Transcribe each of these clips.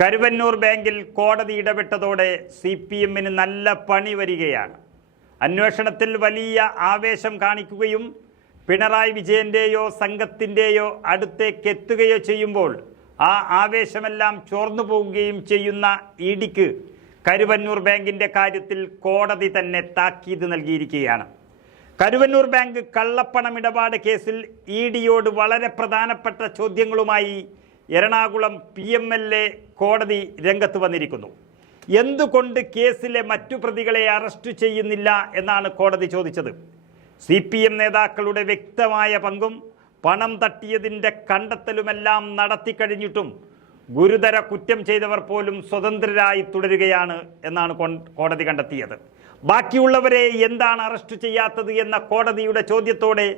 കരുവന്നൂർ ബാങ്കിൽ കോടതി ഇടപെട്ടതോടെ C P എമ്മിന് നല്ല പണി വരികയാണ്. അന്വേഷണത്തിൽ വലിയ ആവേശം കാണിക്കുകയും പിണറായി വിജയന്റെയോ സംഘത്തിന്റെയോ അടുത്തേക്ക് എത്തുകയോ ചെയ്യുമ്പോൾ ആ ആവേശമെല്ലാം ചോർന്നു പോവുകയും ചെയ്യുന്ന ഇടിക്ക് കരുവന്നൂർ ബാങ്കിന്റെ കാര്യത്തിൽ കോടതി തന്നെ താക്കീത് നൽകിയിരിക്കുകയാണ്. കരുവന്നൂർ ബാങ്ക് കള്ളപ്പണമിടപാട് കേസിൽ ഇ ഡിയോട് വളരെ പ്രധാനപ്പെട്ട ചോദ്യങ്ങളുമായി Ernakulam P M L A കോടതി രംഗത്ത് വന്നിരിക്കുന്നു. എന്തുകൊണ്ട് കേസിലെ മറ്റു പ്രതികളെ അറസ്റ്റ് ചെയ്യുന്നില്ല എന്നാണ് കോടതി ചോദിച്ചത്. സി പി എം നേതാക്കളുടെ വ്യക്തമായ പങ്കും പണം തട്ടിയതിന്റെ കണ്ടെത്തലുമെല്ലാം നടത്തിക്കഴിഞ്ഞിട്ടും ഗുരുതര കുറ്റം ചെയ്തവർ പോലും സ്വതന്ത്രരായി തുടരുകയാണ് എന്നാണ് കോടതി കണ്ടെത്തിയത്. ബാക്കിയുള്ളവരെ എന്താണ് അറസ്റ്റ് ചെയ്യാത്തത് എന്ന കോടതിയുടെ ചോദ്യത്തോടെ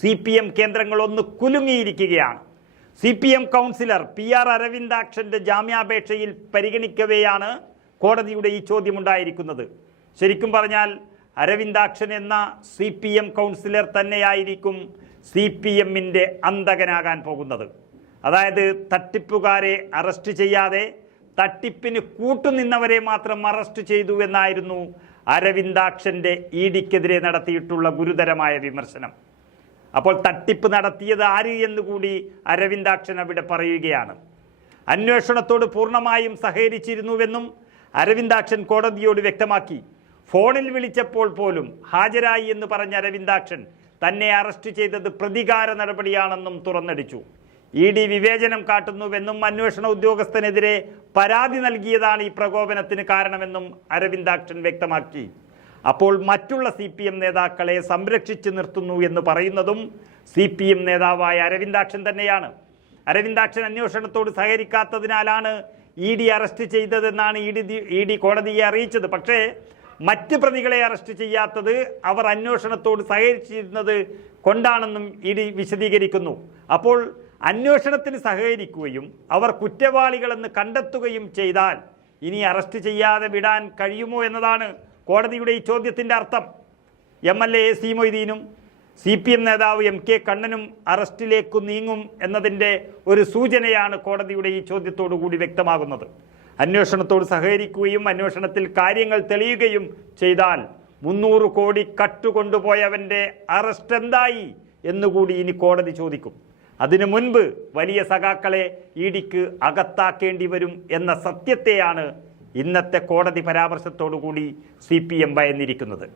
സി കേന്ദ്രങ്ങൾ ഒന്ന് കുലുങ്ങിയിരിക്കുകയാണ്. C P M councillor P R അരവിന്ദാക്ഷന്റെ ജാമ്യാപേക്ഷയിൽ പരിഗണിക്കവെയാണ് കോടതിയുടെ ഈ ചോദ്യമുണ്ടായിരിക്കുന്നത്. ശരിക്കും പറഞ്ഞാൽ അരവിന്ദാക്ഷൻ എന്ന സി പി എം കൗൺസിലർ തന്നെയായിരിക്കും സി പി എമ്മിന്റെ അന്തകനാകാൻ പോകുന്നത്. അതായത് തട്ടിപ്പുകാരെ അറസ്റ്റ് ചെയ്യാതെ തട്ടിപ്പിന് കൂട്ടുനിന്നവരെ മാത്രം അറസ്റ്റ് ചെയ്തു എന്നായിരുന്നു അരവിന്ദാക്ഷന്റെ ഇ ഡിക്കെതിരെ നടത്തിയിട്ടുള്ള ഗുരുതരമായ വിമർശനം. അപ്പോൾ തട്ടിപ്പ് നടത്തിയത് ആര് എന്നുകൂടി അരവിന്ദാക്ഷൻ അവിടെ പറയുകയാണ്. അന്വേഷണത്തോട് പൂർണമായും സഹകരിച്ചിരുന്നുവെന്നും അരവിന്ദാക്ഷൻ കോടതിയോട് വ്യക്തമാക്കി. ഫോണിൽ വിളിച്ചപ്പോൾ പോലും ഹാജരായി എന്ന് പറഞ്ഞ അരവിന്ദാക്ഷൻ തന്നെ അറസ്റ്റ് ചെയ്തത് പ്രതികാര നടപടിയാണെന്നും തുറന്നടിച്ചു. ഇ ഡി വിവേചനം കാട്ടുന്നുവെന്നും അന്വേഷണ ഉദ്യോഗസ്ഥനെതിരെ പരാതി നൽകിയതാണ് ഈ പ്രകോപനത്തിന് കാരണമെന്നും അരവിന്ദാക്ഷൻ വ്യക്തമാക്കി. അപ്പോൾ മറ്റുള്ള സി പി എം നേതാക്കളെ സംരക്ഷിച്ചു നിർത്തുന്നു എന്ന് പറയുന്നതും സി പി എം നേതാവായ അരവിന്ദാക്ഷൻ തന്നെയാണ്. അരവിന്ദാക്ഷൻ അന്വേഷണത്തോട് സഹകരിക്കാത്തതിനാലാണ് ഇ ഡി അറസ്റ്റ് ചെയ്തതെന്നാണ് ഇ ഡി ഇ ഡി കോടതിയെ അറിയിച്ചത്. പക്ഷേ മറ്റ് പ്രതികളെ അറസ്റ്റ് ചെയ്യാത്തത് അവർ അന്വേഷണത്തോട് സഹകരിച്ചിരുന്നത് കൊണ്ടാണെന്നും ഇ ഡി വിശദീകരിക്കുന്നു. അപ്പോൾ അന്വേഷണത്തിന് സഹകരിക്കുകയും അവർ കുറ്റവാളികളെന്ന് കണ്ടെത്തുകയും ചെയ്താൽ ഇനി അറസ്റ്റ് ചെയ്യാതെ വിടാൻ കഴിയുമോ എന്നതാണ് കോടതിയുടെ ഈ ചോദ്യത്തിന്റെ അർത്ഥം. എം എൽ എ സി മൊയ്തീനും സി പി എം നേതാവ് എം കെ കണ്ണനും അറസ്റ്റിലേക്ക് നീങ്ങും എന്നതിന്റെ ഒരു സൂചനയാണ് കോടതിയുടെ ഈ ചോദ്യത്തോടു കൂടി വ്യക്തമാകുന്നത്. അന്വേഷണത്തോട് സഹകരിക്കുകയും അന്വേഷണത്തിൽ കാര്യങ്ങൾ തെളിയുകയും ചെയ്താൽ മുന്നൂറ് കോടി കട്ടുകൊണ്ടുപോയവന്റെ അറസ്റ്റ് എന്തായി എന്നുകൂടി ഇനി കോടതി ചോദിക്കും. അതിനു മുൻപ് വലിയ സഖാക്കളെ ഇഡിക്ക് അകത്താക്കേണ്ടി വരും എന്ന സത്യത്തെയാണ് ഇന്നത്തെ കോടതി പരാമർശത്തോടുകൂടി സി പി എം ഭയന്നിരിക്കുന്നത്